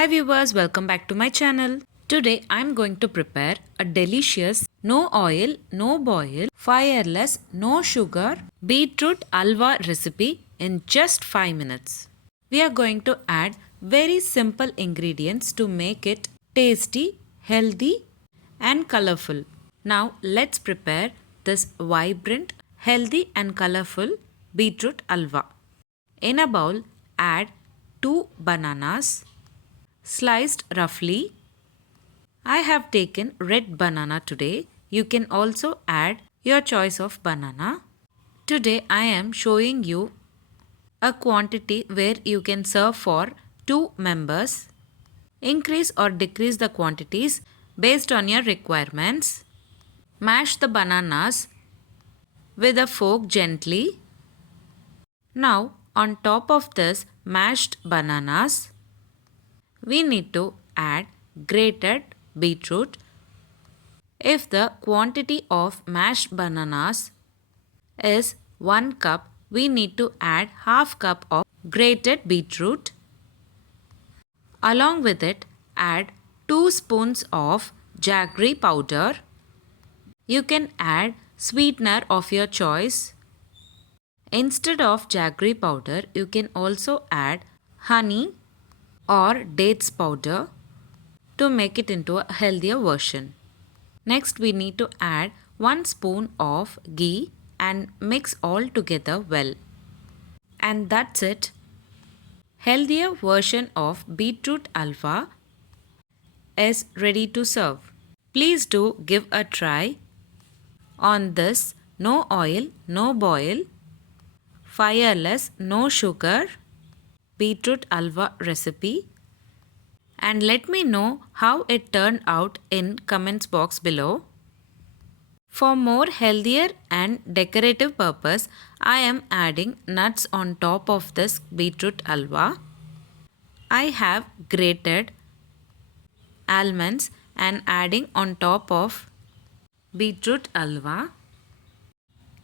Hi viewers, welcome back to my channel. Today I'm going to prepare a delicious no oil, no boil, fireless, no sugar beetroot halwa recipe in just 5 minutes. We are going to add very simple ingredients to make it tasty, healthy and colorful. Now let's prepare this vibrant, healthy and colorful beetroot halwa. In a bowl, add 2 bananas sliced roughly. I have taken red banana today. You can also add your choice of banana. Today I am showing you a quantity where you can serve for 2 members. Increase or decrease the quantities based on your requirements. Mash the bananas with a fork gently. Now on top of this mashed bananas, we need to add grated beetroot. If the quantity of mashed bananas is 1 cup, we need to add half cup of grated beetroot. Along with it, add 2 spoons of jaggery powder. You can add sweetener of your choice. Instead of jaggery powder, you can also add honey or dates powder to make it into a healthier version. Next, we need to add 1 spoon of ghee and mix all together well. And that's it. Healthier version of beetroot halwa is ready to serve. Please do give a try on this no oil, no boil, fireless, no sugar beetroot halwa recipe and let me know how it turned out in comments box below. For more healthier and decorative purpose, I am adding nuts on top of this beetroot halwa. I have grated almonds and adding on top of beetroot halwa.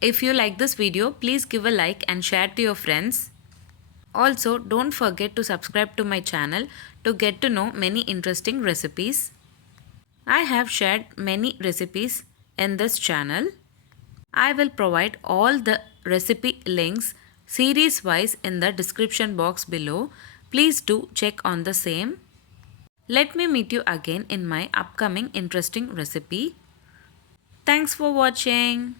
If you like this video, please give a like and share to your friends. Also, don't forget to subscribe to my channel to get to know many interesting recipes. I have shared many recipes in this channel. I will provide all the recipe links series wise in the description box below. Please do check on the same. Let me meet you again in my upcoming interesting recipe. Thanks for watching.